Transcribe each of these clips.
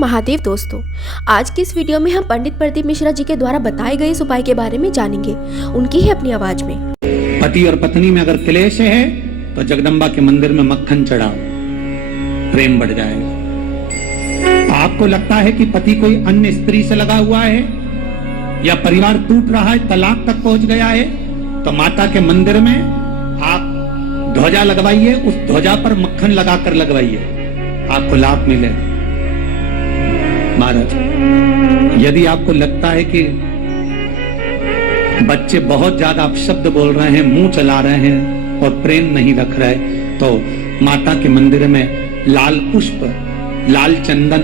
महादेव दोस्तों, आज की इस वीडियो में हम पंडित प्रदीप मिश्रा जी के द्वारा बताए गए इस उपाय के बारे में जानेंगे, उनकी ही अपनी आवाज में। पति और पत्नी में अगर क्लेश है तो जगदम्बा के मंदिर में मक्खन चढ़ाओ, प्रेम बढ़ जाएगा। आपको लगता है कि पति कोई अन्य स्त्री से लगा हुआ है या परिवार टूट रहा है, तलाक तक पहुंच गया है, तो माता के मंदिर में आप ध्वजा लगवाइए, उस ध्वजा पर मक्खन लगाकर लगवाइए, आपको लाभ मिलेगा। महाराज, यदि आपको लगता है कि बच्चे बहुत ज्यादा अपशब्द बोल रहे हैं, मुंह चला रहे हैं और प्रेम नहीं रख रहे, तो माता के मंदिर में लाल पुष्प, लाल चंदन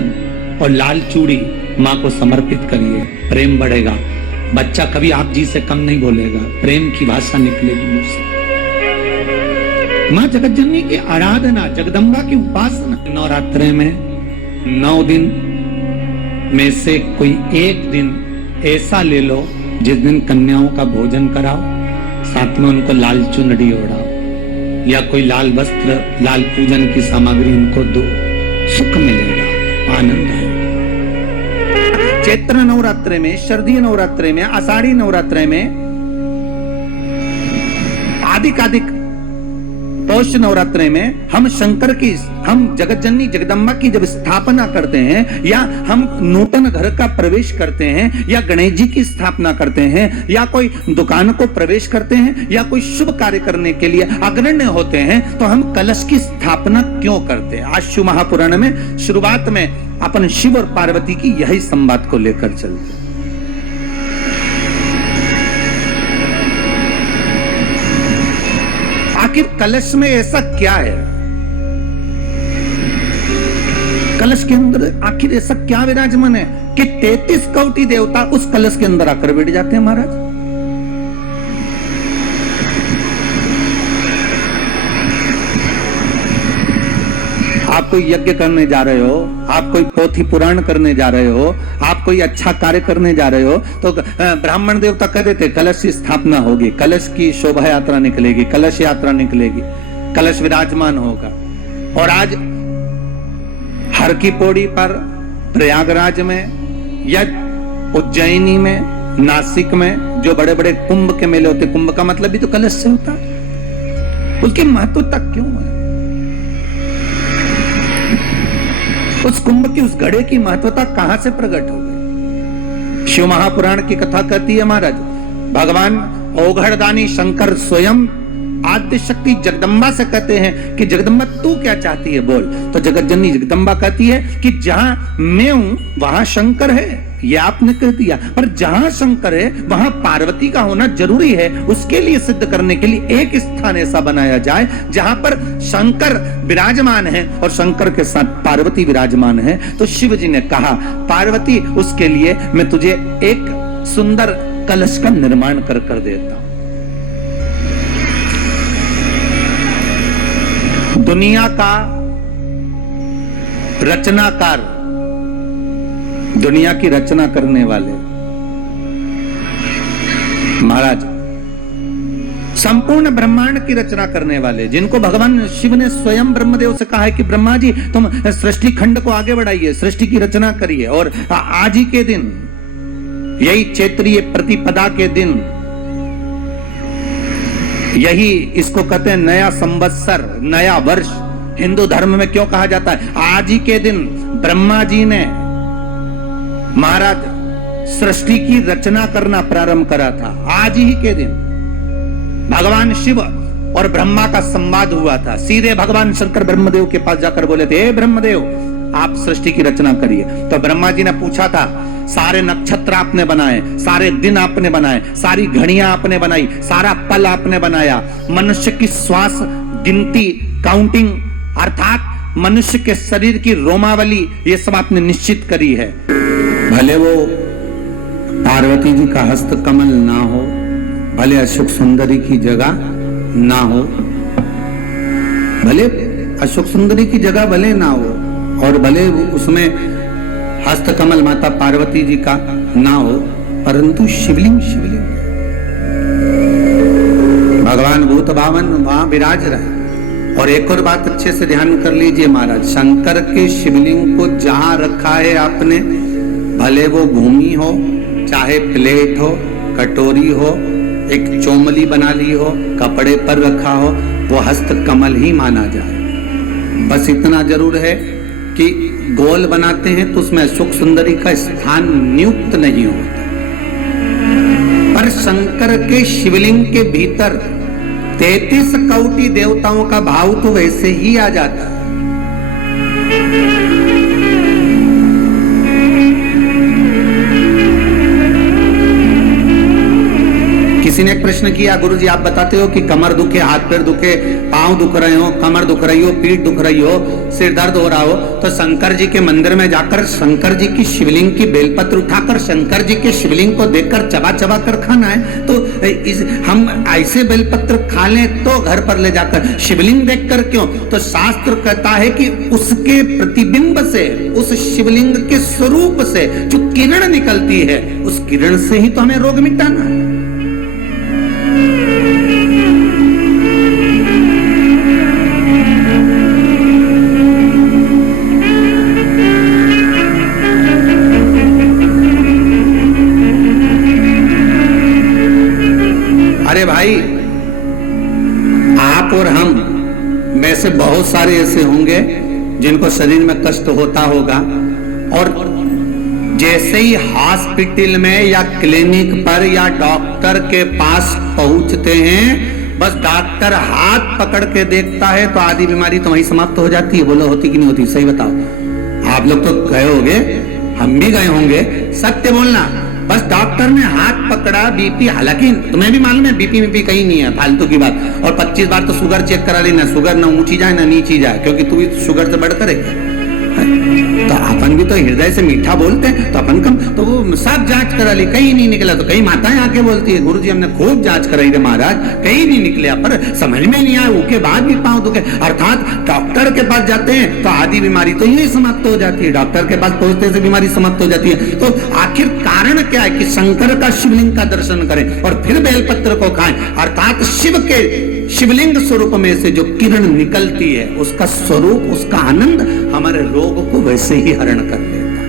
और लाल चूड़ी माँ को समर्पित करिए, प्रेम बढ़ेगा। बच्चा कभी आप जी से कम नहीं बोलेगा, प्रेम की भाषा निकलेगी मुझ से। माँ जगतजननी की आराधना, जगदम्बा की उपासना, नवरात्रे में 9 दिन में से कोई एक दिन ऐसा ले लो जिस दिन कन्याओं का भोजन कराओ, साथ में उनको लाल चुनरी ओढ़ाओ या कोई लाल वस्त्र, लाल पूजन की सामग्री उनको दो, सुख मिलेगा, आनंद है। चैत्र नवरात्रे में, शरदीय नवरात्रे में, आषाढ़ी नवरात्रे में, आदिकादिक पौष नवरात्रे में हम शंकर की, हम जगतजननी जगदम्बा की जब स्थापना करते हैं, या हम नूतन घर का प्रवेश करते हैं, या गणेश जी की स्थापना करते हैं, या कोई दुकान को प्रवेश करते हैं, या कोई शुभ कार्य करने के लिए अग्रण्य होते हैं, तो हम कलश की स्थापना क्यों करते हैं? आज शिव महापुराण में शुरुआत में अपन शिव और पार्वती की यही संवाद को लेकर चलते हैं। आखिर कलश में ऐसा क्या है? कलश के अंदर आखिर ऐसा क्या विराजमान है कि 33 कोटि देवता उस कलश के अंदर आकर बैठ जाते हैं? महाराज, आप कोई यज्ञ करने जा रहे हो, आप कोई पोथी पुराण करने जा रहे हो, आप कोई अच्छा कार्य करने जा रहे हो, तो ब्राह्मण देवता कह देते कलश की स्थापना होगी, कलश की शोभा यात्रा निकलेगी, कलश यात्रा निकलेगी, कलश विराजमान होगा। और आज हर की पौड़ी पर, प्रयागराज में या उज्जैनी में, नासिक में जो बड़े बड़े कुंभ के मेले होते, कुंभ का मतलब भी तो कलश से होता है, उसकी महत्वता क्यों है? उस कुंभ की, उस घड़े की महत्वता कहां से प्रकट हो गई? शिव महापुराण की कथा कहती है महाराज, भगवान औघड़दानी शंकर स्वयं आद्य शक्ति जगदम्बा से कहते हैं कि जगदम्बा तू क्या चाहती है, बोल। तो जगतजननी जगदम्बा कहती है कि जहां मैं हूं वहां शंकर है, ये आपने कह दिया, पर जहां शंकर है वहां पार्वती का होना जरूरी है। उसके लिए सिद्ध करने के लिए एक स्थान ऐसा बनाया जाए जहां पर शंकर विराजमान है और शंकर के साथ पार्वती विराजमान है। तो शिव जी ने कहा, पार्वती, उसके लिए मैं तुझे एक सुंदर कलश का निर्माण कर देता हूं। दुनिया का रचनाकार, दुनिया की रचना करने वाले महाराज, संपूर्ण ब्रह्मांड की रचना करने वाले, जिनको भगवान शिव ने स्वयं ब्रह्मदेव से कहा है कि ब्रह्मा जी तुम सृष्टि खंड को आगे बढ़ाइए, सृष्टि की रचना करिए। और आज ही के दिन, यही चैत्रीय प्रतिपदा के दिन, यही इसको कहते हैं नया संवत्सर, नया वर्ष। हिंदू धर्म में क्यों कहा जाता है? आज ही के दिन ब्रह्मा जी ने महाराज सृष्टि की रचना करना प्रारंभ करा था। आज ही के दिन भगवान शिव और ब्रह्मा का संवाद हुआ था। सीधे भगवान शंकर ब्रह्मदेव के पास जाकर बोले थे, हे ब्रह्मदेव, आप सृष्टि की रचना करिए। तो ब्रह्मा जी ने पूछा था, सारे नक्षत्र आपने बनाए, सारे दिन आपने बनाए, सारी घड़ियां आपने बनाई, सारा पल आपने बनाया, मनुष्य की श्वास गिनती, काउंटिंग, अर्थात मनुष्य के शरीर की रोमावली, ये सब आपने निश्चित करी है। भले वो पार्वती जी का हस्त कमल ना हो, भले अशोक सुंदरी की जगह ना हो, भले अशोक सुंदरी की जगह भले ना हो, और भले उसमें हस्त कमल माता पार्वती जी का ना हो, परंतु शिवलिंग, भगवान भूत भावन वहां विराज रहे और एक और बात अच्छे से ध्यान कर लीजिए महाराज, शंकर के शिवलिंग को जहां रखा है आपने, भले वो भूमि हो, चाहे प्लेट हो, कटोरी हो, एक चोमली बना ली हो, कपड़े पर रखा हो, वो हस्त कमल ही माना जाए। बस इतना जरूर है कि गोल बनाते हैं तो उसमें सुख सुंदरी का स्थान नियुक्त नहीं होता, पर शंकर के शिवलिंग के भीतर 33 कोटि देवताओं का भाव तो वैसे ही आ जाता है। किसी ने एक प्रश्न किया, गुरुजी आप बताते हो कि कमर दुखे, हाथ पैर दुखे, पांव दुख रहे हो, कमर दुख रही हो, पीठ दुख रही हो, सिर दर्द हो रहा हो, तो शंकर जी के मंदिर में जाकर शंकर जी की शिवलिंग की बेलपत्र उठाकर शंकर जी के शिवलिंग को देखकर चबा चबा कर खाना है। तो हम ऐसे बेलपत्र खा लें तो घर पर ले जाकर शिवलिंग देखकर क्यों? तो शास्त्र कहता है कि उसके प्रतिबिंब से, उस शिवलिंग के स्वरूप से जो किरण निकलती है, उस किरण से ही तो हमें रोग मिटाना है। अरे भाई, आप और हम में से बहुत सारे ऐसे होंगे जिनको शरीर में कष्ट होता होगा, और जैसे ही हॉस्पिटल में या क्लिनिक पर या डॉक्टर के पास पहुंचते हैं, बस डॉक्टर हाथ पकड़ के देखता है तो आधी बीमारी तो वहीं समाप्त हो जाती है। बोलो होती कि नहीं होती? सही बताओ। आप लोग तो गए होंगे, हम भी गए होंगे, सत्य बोलना। बस डॉक्टर ने हाथ पकड़ा, बीपी, हालांकि तुम्हें भी मालूम है बीपी कहीं नहीं है, फालतू की बात। और 25 बार तो शुगर चेक करा लेना, शुगर ना ऊंची जाए ना नीची जाए, क्योंकि तू भी शुगर से बढ़कर है। तो अपन भी तो हृदय से मीठा बोलते हैं, तो अपन कम, तो वो सब जांच करा ली, कहीं नहीं निकला। तो कई माताएं आके बोलती है, गुरुजी हमने खूब जांच कराई रे महाराज, कहीं नहीं निकला, पर समझ में नहीं आया, उसके बाद भी पांव दुखे। अर्थात डॉक्टर के पास जाते हैं तो आधी बीमारी तो यही समाप्त हो जाती है, डॉक्टर के पास पहुंचने से बीमारी समाप्त हो जाती है। तो आखिर कारण क्या है कि शंकर का शिवलिंग का दर्शन करें और फिर बेलपत्र को खाएं। अर्थात शिव के शिवलिंग स्वरूप में से जो किरण निकलती है, उसका स्वरूप, उसका आनंद हमारे रोग को वैसे ही हरण कर देता,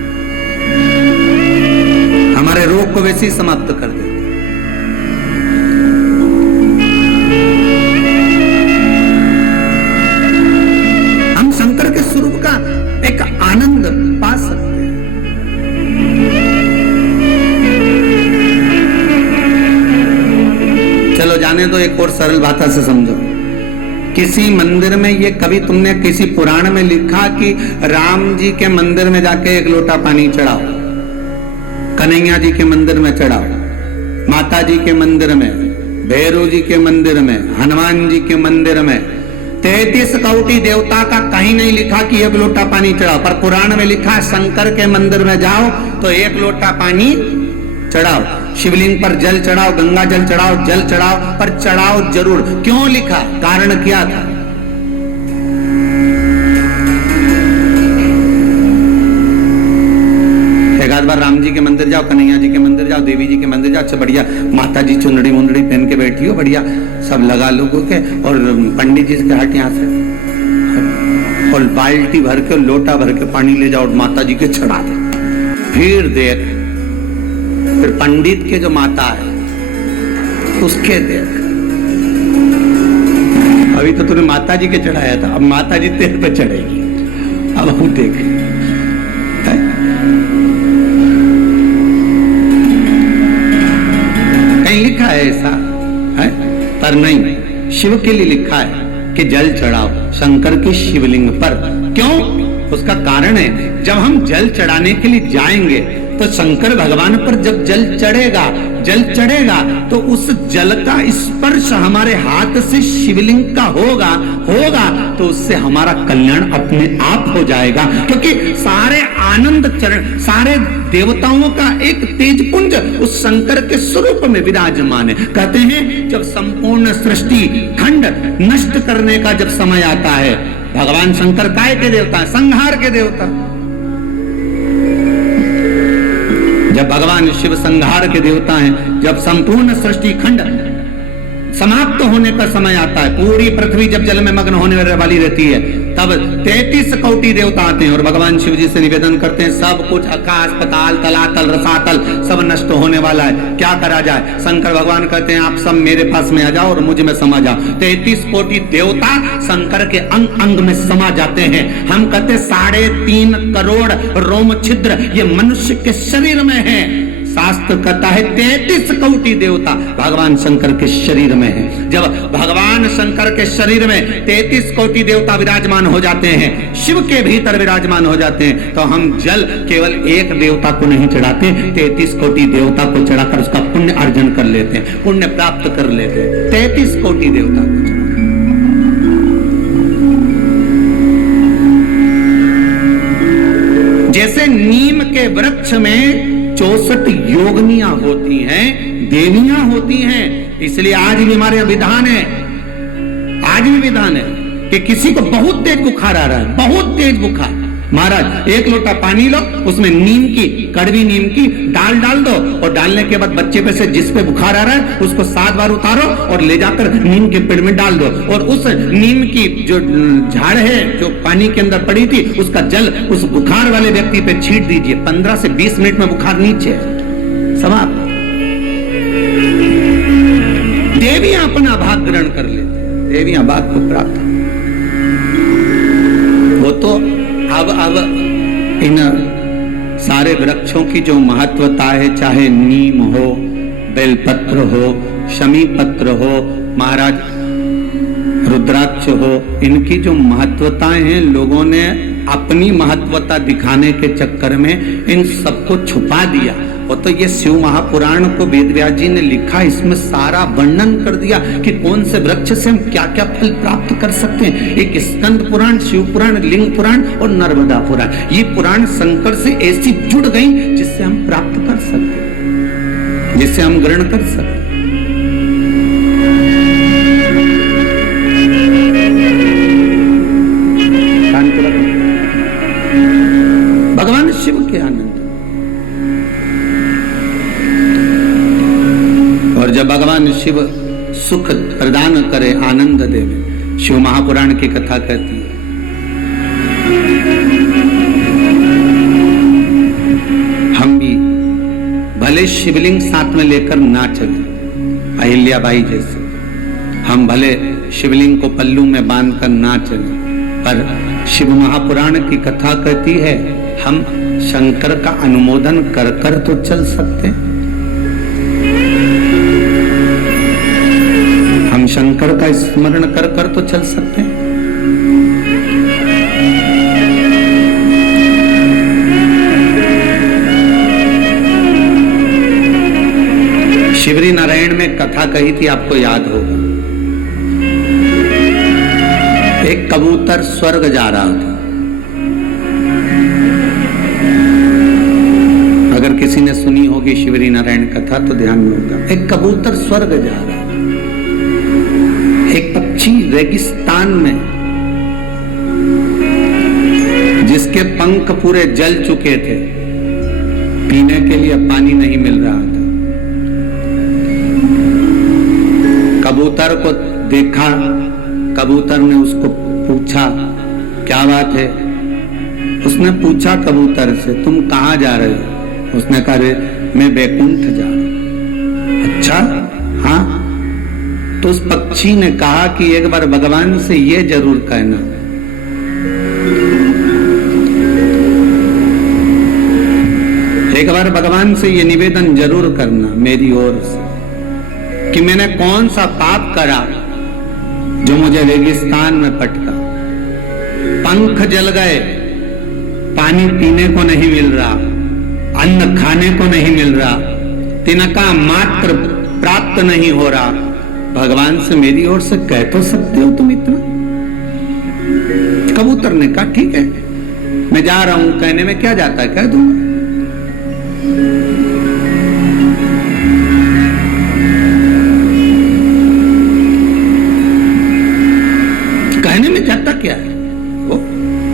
हमारे रोग को वैसे ही समाप्त कर देता। हम शंकर के स्वरूप का एक आनंद पा सकते हैं। चलो जाने दो, एक और सरल भाषा से समझो। किसी मंदिर में, ये कभी तुमने किसी पुराण में लिखा कि राम जी के मंदिर में जाके एक लोटा पानी चढ़ाओ, कन्हैया जी के मंदिर में चढ़ाओ, माता जी के मंदिर में, भैरव जी के मंदिर में, हनुमान जी के मंदिर में, 33 कोटि देवता का कहीं नहीं लिखा कि एक लोटा पानी चढ़ाओ, पर पुराण में लिखा शंकर के मंदिर में जाओ तो एक लोटा पानी चढ़ाओ, शिवलिंग पर जल चढ़ाओ, गंगा जल चढ़ाओ, जल चढ़ाओ, पर चढ़ाओ जरूर। क्यों लिखा? कारण क्या था? एक आध बार राम जी के मंदिर जाओ, कन्हैया जी के मंदिर जाओ, देवी जी के मंदिर जाओ, अच्छा बढ़िया माता जी चुनड़ी मुंदड़ी पहन के बैठी हो, बढ़िया सब लगा लोगों के, और पंडित जी के हट यहाँ से, और बाल्टी भर के, लोटा भर के पानी ले जाओ और माता जी के चढ़ा दो। फिर देख, फिर पंडित के जो माता है उसके देख, अभी तो तूने माता जी के चढ़ाया था, अब माता जी तेरे पे चढ़ेगी, अब हम देख। कहीं लिखा है ऐसा है? पर नहीं, शिव के लिए लिखा है कि जल चढ़ाओ शंकर के शिवलिंग पर। क्यों? उसका कारण है, जब हम जल चढ़ाने के लिए जाएंगे तो शंकर भगवान पर जब जल चढ़ेगा तो उस जल का स्पर्श हमारे हाथ से शिवलिंग का होगा तो उससे हमारा कल्याण अपने आप हो जाएगा, क्योंकि सारे आनंद चरण, सारे देवताओं का एक तेजपुंज उस शंकर के स्वरूप में विराजमान है। कहते हैं जब संपूर्ण सृष्टि खंड नष्ट करने का जब समय आता है, भगवान शंकर काय के देवता, संहार के देवता। जब भगवान शिव संहार के देवता हैं, जब संपूर्ण सृष्टि खंड समाप्त होने का समय आता है, पूरी पृथ्वी जब जल में मग्न होने वाली रहती है, तब 33 कोटि देवता आते हैं और भगवान शिव जी से निवेदन करते हैं, सब कुछ आकाश पताल तलातल रसातल सब नष्ट होने वाला है, क्या करा जाए। शंकर भगवान कहते हैं आप सब मेरे पास में आ जाओ और मुझ में समा जाओ। 33 कोटि देवता शंकर के अंग अंग में समा जाते हैं। हम कहते 3.5 करोड़ रोम छिद्र ये मनुष्य के शरीर में है। शास्त्र कहता है 33 कोटि देवता भगवान शंकर के शरीर में है। जब भगवान शंकर के शरीर में 33 कोटि देवता विराजमान हो जाते हैं, शिव के भीतर विराजमान हो जाते हैं, तो हम जल केवल एक देवता को नहीं चढ़ाते, 33 कोटि देवता को चढ़ाकर उसका पुण्य अर्जन कर लेते हैं, पुण्य प्राप्त कर लेते हैं। 33 कोटि देवता को जैसे नीम के वृक्ष में 64 योगनियां होती हैं, देवियां होती हैं, इसलिए आज भी हमारे विधान है, आज भी विधान है कि किसी को बहुत तेज बुखार आ रहा है, बहुत तेज बुखार, महाराज 1 लोटा पानी लो, उसमें नीम की कड़वी नीम की डाल दो और डालने के बाद बच्चे पे से जिस पे बुखार आ रहा है उसको 7 बार उतारो और ले जाकर नीम के पेड़ में डाल दो और उस नीम की जो झाड़ है जो पानी के अंदर पड़ी थी उसका जल उस बुखार वाले व्यक्ति पे छींट दीजिए। 15 से 20 मिनट में बुखार नीचे समाप्त। देवियां अपना भाग ग्रहण कर लेते, देवियां भाग को प्राप्त, वो तो अब इन सारे वृक्षों की जो महत्वता है, चाहे नीम हो, बेलपत्र हो, शमी पत्र हो, महाराज रुद्राक्ष हो, इनकी जो महत्वताएं हैं लोगों ने अपनी महत्वता दिखाने के चक्कर में इन सबको छुपा दिया। वो तो ये शिव महापुराण को वेद व्यास जी ने लिखा, इसमें सारा वर्णन कर दिया कि कौन से वृक्ष से हम क्या क्या फल प्राप्त कर सकते हैं। एक स्कंद पुराण, शिव पुराण, लिंग पुराण और नर्मदा पुराण, ये पुराण शंकर से ऐसी जुड़ गई जिससे हम प्राप्त कर सकते, जिससे हम ग्रहण कर सकते। भगवान शिव के आनंद, और जब भगवान शिव सुख प्रदान करे, आनंद देवे, शिव महापुराण की कथा कहती है हम भी भले शिवलिंग साथ में लेकर ना चले, अहिल्याबाई जैसे, हम भले शिवलिंग को पल्लू में बांधकर ना चले, पर शिव महापुराण की कथा कहती है हम शंकर का अनुमोदन कर कर तो चल सकते हैं, हम शंकर का स्मरण कर कर तो चल सकते हैं। शिवरी नारायण में कथा कही थी, आपको याद होगा, एक कबूतर स्वर्ग जा रहा था। अगर किसी ने सुनी होगी शिवरी नारायण कथा तो ध्यान में होगा। एक कबूतर स्वर्ग जा रहा था, एक पक्षी रेगिस्तान में जिसके पंख पूरे जल चुके थे, पीने के लिए पानी नहीं मिल रहा था, कबूतर को देखा, कबूतर ने उसको पूछा क्या बात है। उसने पूछा कबूतर से तुम कहाँ जा रहे हो। उसने कहा रे मैं बैकुंठ जा रहा हूं। अच्छा हाँ, तो उस पक्षी ने कहा कि एक बार भगवान से ये जरूर कहना, एक बार भगवान से ये निवेदन जरूर करना मेरी ओर से कि मैंने कौन सा पाप करा जो मुझे रेगिस्तान में पटका, पंख जल गए, पानी पीने को नहीं मिल रहा, अन्न खाने को नहीं मिल रहा, तिनका मात्र प्राप्त नहीं हो रहा। भगवान से मेरी ओर से कह तो सकते हो तुम इतना। कबूतर ने कहा ठीक है मैं जा रहा हूं, कहने में क्या जाता है, कह दूंगा। कहने में जाता क्या है, वो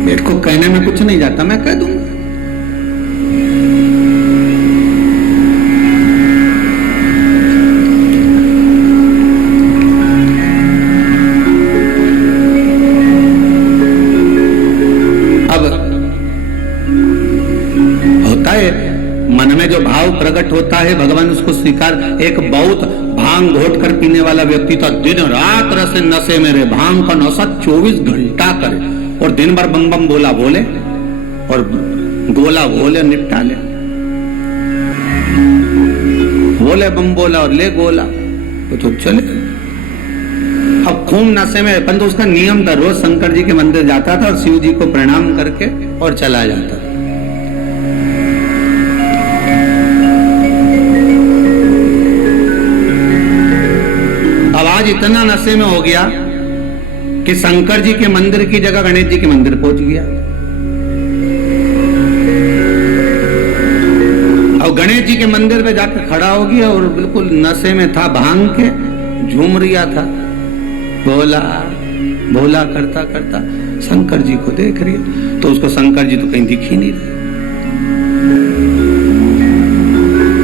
मेरे को कहने में कुछ नहीं जाता, मैं कह दूंगा। जो भाव प्रकट होता है भगवान उसको स्वीकार। एक बहुत भांग घोट कर पीने वाला व्यक्ति था, दिन रात रसे नशे में रहे, भांग का नशा 24 घंटा करे और दिन भर बम बम बोला बोले और गोला बोले निपटा ले, बोले बम बोला और ले गोला तो चले। अब खूब नशे में, परंतु उसका नियम था, रोज शंकर जी के मंदिर जाता था और शिव जी को प्रणाम करके और चला जाता था। अब आज इतना नशे में हो गया कि शंकर जी के मंदिर की जगह गणेश जी के मंदिर पहुंच गया। अब गणेश जी के मंदिर पे जाकर खड़ा हो गया और बिल्कुल नशे में था, भांग के झूम रिया था, बोला बोला करता करता शंकर जी को देख रही है, तो उसको शंकर जी तो कहीं दिख ही नहीं रहे।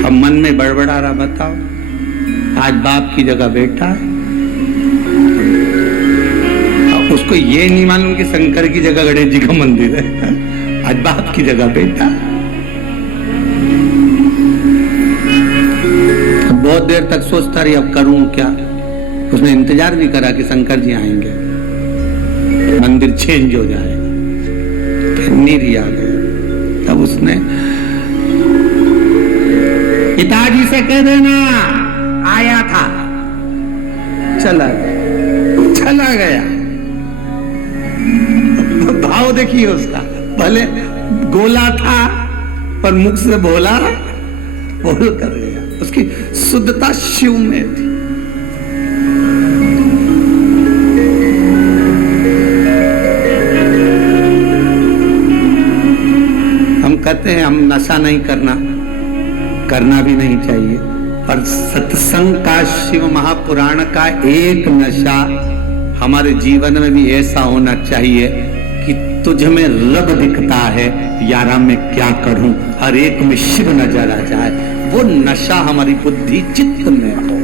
अब मन में बड़बड़ा रहा, बताओ आज बाप की जगह बेटा है। अब उसको ये नहीं मालूम कि शंकर की जगह गणेश जी का मंदिर है, आज बाप की जगह बेटा। बहुत देर तक सोचता रही अब करूं क्या। उसने इंतजार भी करा कि शंकर जी आएंगे, मंदिर चेंज हो जाएगा, फिर नीरी आ गया। तब उसने पिताजी से कह देना आया था, चला गया। भाव देखिए उसका, भले गोला था पर मुख से बोला बोल कर गया। उसकी शुद्धता शिव में थी। हम कहते हैं हम नशा नहीं करना भी नहीं चाहिए, पर सत्संग का, शिव महापुराण का एक नशा हमारे जीवन में भी ऐसा होना चाहिए कि तुझ में रब दिखता है, यारा मैं क्या करूं, हर एक में शिव नजर आ जाए। वो नशा हमारी बुद्धि चित्त में हो।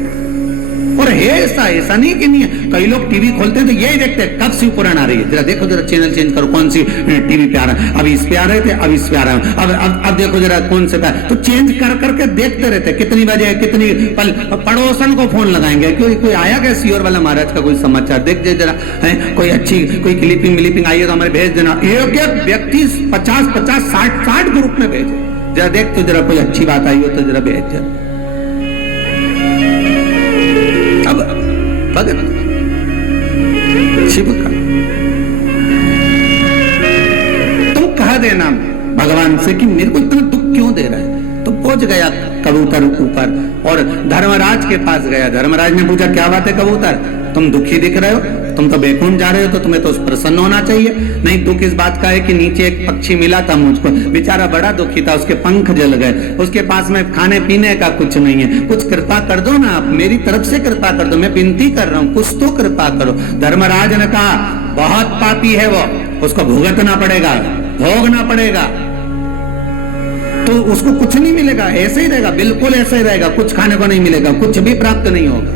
और है ऐसा नहीं कि नहीं है। कई लोग टीवी खोलते हैं तो यही देखते हैं कब शिव पुराण आ रही है, जरा देखो, जरा चैनल चेंज करो, कौन सी टीवी पे आ रहा है, अभी इस पे आ रहे थे, अब इस पे आ रहा है, अब देखो जरा कौन से का, तो चेंज कर करके देखते रहते, कितनी बजे कितनी पल। पड़ोसन को फोन लगाएंगे, कोई आया क्या सियोर वाला महाराज का कोई समाचार, देख दे जरा, है कोई अच्छी कोई क्लिपिंग आई है तो हमारे भेज देना। एक व्यक्ति 50 60 ग्रुप में भेजे, जरा देख तो जरा कोई अच्छी बात आई हो तो जरा भेज जरा। अब भगत शिव का तुम कह देना भगवान से कि मेरे को इतना दुख क्यों दे रहा है। तो पहुंच गया कबूतर ऊपर और धर्मराज के पास गया। धर्मराज ने पूछा क्या बात है कबूतर, तुम दुखी दिख रहे हो, तुम तो बैकुंठ जा रहे हो, तो तुम्हें तो प्रसन्न होना चाहिए। नहीं, दुख इस बात का है कि नीचे एक पक्षी मिला था मुझको, बेचारा बड़ा दुखी था, उसके पंख जल गए, उसके पास में खाने पीने का कुछ नहीं है, कुछ कृपा कर दो ना, आप मेरी तरफ से कृपा कर दो, मैं विनती कर रहा हूँ, कुछ तो कृपा करो। धर्मराज ने कहा बहुत पापी है वो, उसको भुगतना पड़ेगा, भोगना पड़ेगा। तो उसको कुछ नहीं मिलेगा, ऐसे ही रहेगा, बिल्कुल ऐसे ही रहेगा, कुछ खाने को नहीं मिलेगा, कुछ भी प्राप्त नहीं होगा।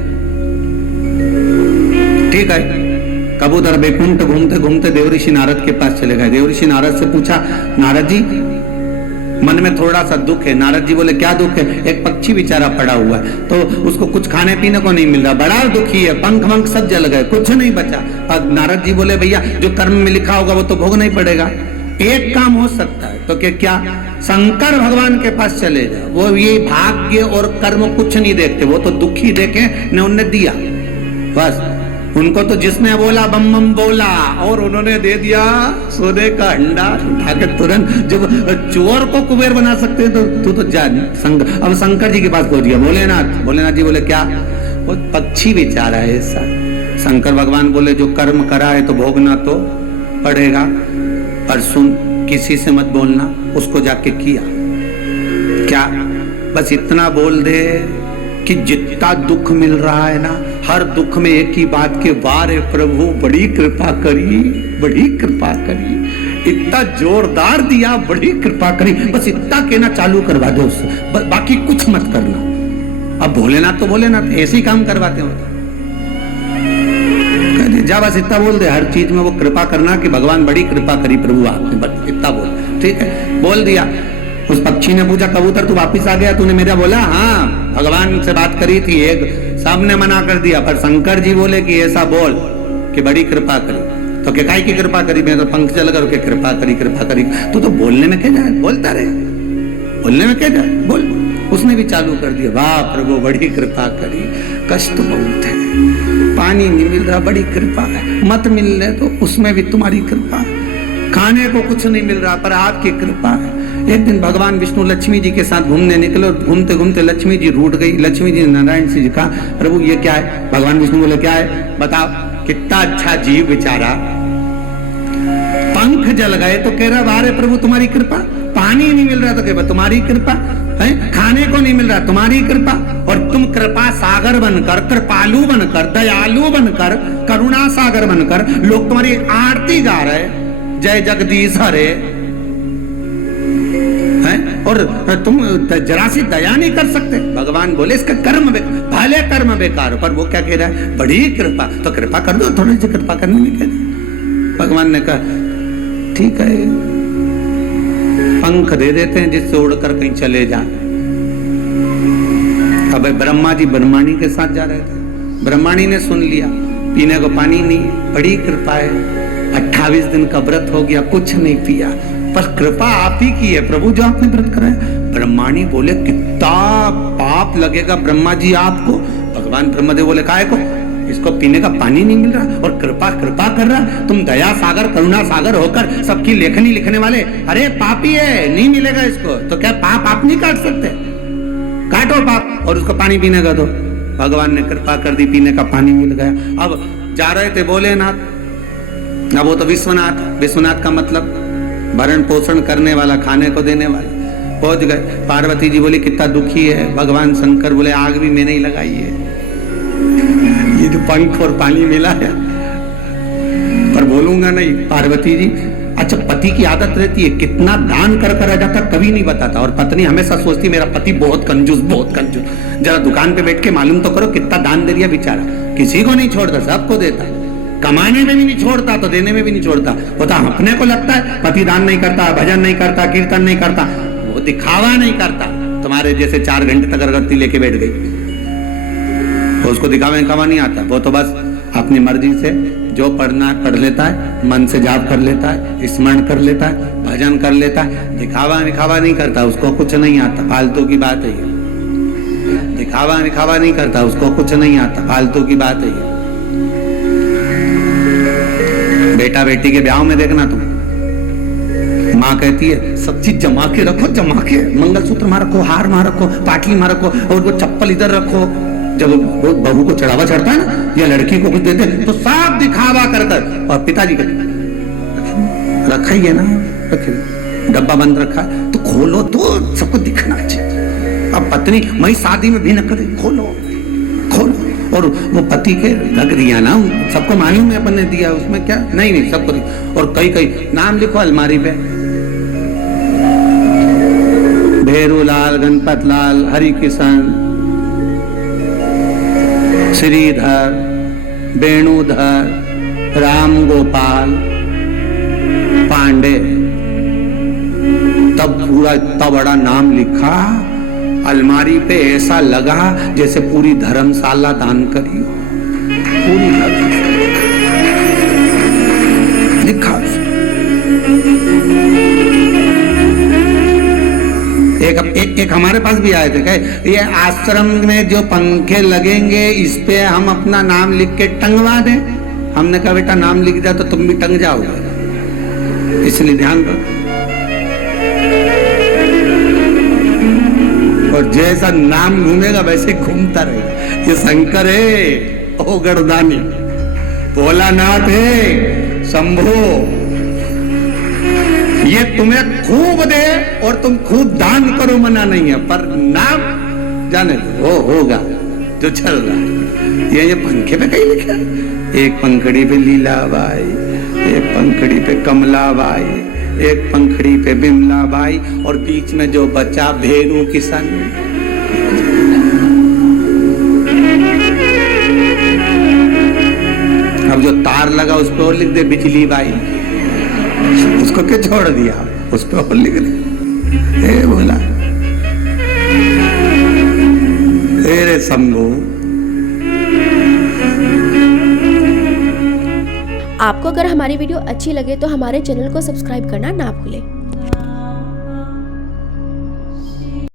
ठीक है, कबूतर बैकुंठ घूमते घूमते देवऋषि नारद के पास चले गए। देवऋषि नारद से पूछा, नारद जी मन में थोड़ा सा दुख है। नारद जी बोले क्या दुख है? एक पक्षी बेचारा पड़ा हुआ है, तो उसको कुछ खाने पीने को नहीं मिल रहा, बड़ा दुखी है, पंख वंख सब जल गए, कुछ नहीं बचा। अब नारद जी बोले भैया जो कर्म में लिखा होगा वो तो भोगना ही पड़ेगा। एक काम हो सकता है, तो क्या शंकर भगवान के पास चले जाओ, वो ये भाग्य और कर्म कुछ नहीं देखते, वो तो दुखी देखे ने उन्हें दिया बस। उनको तो जिसने बोला बम बम बोला और उन्होंने दे दिया सोने का अंडा उठा के तुरंत। जब चोर को कुबेर बना सकते हैं तो तू तो जान। अब शंकर जी के पास पहुंच गया। भोलेनाथ जी बोले क्या? वो पक्षी बेचारा है ऐसा। शंकर भगवान बोले जो कर्म करा है तो भोगना तो पड़ेगा, पर सुन किसी से मत बोलना, उसको जाके किया क्या, बस इतना बोल दे कि जितना दुख मिल रहा है ना, हर दुख में एक ही बात के वारे प्रभु बड़ी कृपा करी, बड़ी कृपा करी, इतना जोरदार दिया, बड़ी कृपा करी, बस इतना कहना चालू करवा दो उससे, बाकी कुछ मत करना। अब भोलेनाथ तो भोलेनाथ ऐसे ही काम करवाते हो, जा बस इतना बोल दे, हर चीज में वो कृपा करना कि भगवान बड़ी कृपा करी प्रभु आपने, बस इतना बोल। ठीक है, बोल दिया। उस पक्षी ने पूछा, कबूतर तू वापिस आ गया, तूने मेरा बोला? हाँ, भगवान से बात करी थी, एक सबने मना कर दिया, पर शंकर जी बोले कि ऐसा बोल कि बड़ी कृपा करी। तो क्या काय की कृपा करी? मैं तो पंख चल कर कृपा करी, कृपा करी। तो बोलने में क्या जाए, बोलता रहे, बोलने में क्या जाए, बोल। उसने भी चालू कर दिया, वाह प्रभु बड़ी कृपा करी, कष्ट बहुत है, पानी नहीं मिल रहा, बड़ी कृपा है, मत मिल रहे तो उसमें भी तुम्हारी कृपा है, खाने को कुछ नहीं मिल रहा पर आपकी कृपा है। एक दिन भगवान विष्णु लक्ष्मी जी के साथ घूमने निकले, घूमते घूमते लक्ष्मी जी रूठ गई। लक्ष्मी जी ने नारायण जी कहा, प्रभु ये क्या है? भगवान विष्णु बोले, क्या है बताओ? कितना अच्छा जीव बेचारा, पंख जल गए तो कह रहा, वारे प्रभु तुम्हारी कृपा, पानी नहीं मिल रहा तो कह तुम्हारी कृपा है, खाने को नहीं मिल रहा तुम्हारी कृपा, और तुम कृपा सागर बनकर, कृपालु बनकर, दयालु बनकर, करुणा सागर बनकर लोग तुम्हारी आरती गा रहे, जय जगदीश हरे हैं, और तुम जरा सी दया नहीं कर सकते। भगवान बोले इसका कर्म भले कर्म बेकार, पर वो क्या कह रहा है? बड़ी कृपा, तो कृपा कर दो, थोड़ी सी कृपा करने में क्या है? भगवान ने कहा ठीक है, पंख दे देते हैं जिससे उड़कर कहीं चले जाए। अब ब्रह्मा जी ब्रह्माणी के साथ जा रहे थे, ब्रह्माणी ने सुन लिया, पीने को पानी नहीं, बड़ी कृपा है, 28 दिन का व्रत हो गया, कुछ नहीं पिया, पर कृपा आप ही की है प्रभु जो आपने व्रत कराया। ब्रह्माणी बोले कितना पाप लगेगा ब्रह्मा जी आपको। भगवान ब्रह्मदेव बोले काहे को? इसको पीने का पानी नहीं मिल रहा और कृपा कृपा कर रहा, तुम दया सागर करुणा सागर होकर सबकी लेखनी लिखने वाले, अरे पापी है, नहीं मिलेगा इसको, तो क्या पाप आप नहीं काट सकते? काटो पाप और उसको पानी पीने का दो। भगवान ने कृपा कर दी, पीने का पानी मिल गया। अब जा रहे थे भोलेनाथ, अब वो तो विश्वनाथ, विश्वनाथ का मतलब भरण पोषण करने वाला, खाने को देने वाला। पहुंच गए, पार्वती जी बोली कितना दुखी है। भगवान शंकर बोले आग भी मैंने ही लगाई है, ये जो पंख और पानी मिला है, पर बोलूंगा नहीं। पार्वती जी, अच्छा पति की आदत रहती है कितना दान कर कर आ जाता, कभी नहीं बताता, और पत्नी हमेशा सोचती मेरा पति बहुत कंजूस, बहुत कंजूस, जरा दुकान पे बैठ के मालूम तो करो कितना दान दे दिया बेचारा, किसी को नहीं छोड़ता, सबको देता, कमाने में भी नहीं छोड़ता तो देने में भी नहीं छोड़ता। होता अपने को लगता है पति दान नहीं करता, भजन नहीं करता, कीर्तन नहीं करता, वो दिखावा नहीं करता। तुम्हारे जैसे 4 घंटे तक अगरबत्ती लेके बैठ गई, उसको दिखावे दिखावा नहीं आता, वो तो बस अपनी मर्जी से जो पढ़ना पढ़ लेता है, मन से जाप कर लेता है, स्मरण कर लेता है, भजन कर लेता है, दिखावा दिखावा नहीं करता, उसको कुछ नहीं आता, फालतू की बात है ये। दिखावा दिखावा नहीं करता, उसको कुछ नहीं आता, फालतू की बात है ये। बेटा बेटी के ब्याह में देखना तुम, माँ कहती है सब चीज जमा के रखो, जमा के, मंगलसूत्र मां रखो, हार मां रखो, पाटली मां रखो, और वो चप्पल इधर रखो। जब वो बहू को चढ़ावा चढ़ता है ना या लड़की को कुछ देते तो सब दिखावा कर कर, और पिताजी का रखा ही है ना, रखे डब्बा बंद रखा है तो खोलो तो सबको दिखना चाहिए। अब पत्नी मई शादी में भी न करे, खोलो खोलो, और वो पति के रख दिया ना, सबको मालूम है अपन ने दिया, उसमें क्या नहीं नहीं सबको दिया। और कई कई नाम लिखो अलमारी पे, भेरूलाल, गणपत लाल, हरि किशन, श्रीधर, वेणुधर, राम गोपाल, पांडे, तब पूरा इतना बड़ा नाम लिखा अलमारी पे, ऐसा लगा जैसे पूरी धर्मशाला दान करी हो, पूरी लिखा। एक हमारे पास भी आए थे, कहे ये आश्रम में जो पंखे लगेंगे इस पे हम अपना नाम लिख के टंगवा दें। हमने कहा बेटा नाम लिख दिया तो तुम भी टंग जाओगे, इसलिए ध्यान रखो। और जैसा नाम घूमेगा वैसे घूमता रहेगा। ये शंकर है, ओ गर्दानी, भोलानाथ है, शंभो, ये तुम्हें खूब दे और तुम खूब दान करो, मना नहीं है, पर नाम जाने दो, वो होगा जो चल रहा है। ये पंखे पे कहीं लिखा है, एक पंखड़ी पे लीलाबाई, एक पंखड़ी पे कमलाबाई, एक पंखड़ी पे बिमलाबाई, और बीच में जो बचा भेरू किशन। अब जो तार लगा उस पर लिख दे बिजली बाई, उसको क्या छोड़ दिया, उस पर और लिख दे। ये बोला तेरे संगो। आपको अगर हमारी वीडियो अच्छी लगे तो हमारे चैनल को सब्सक्राइब करना ना भूलें।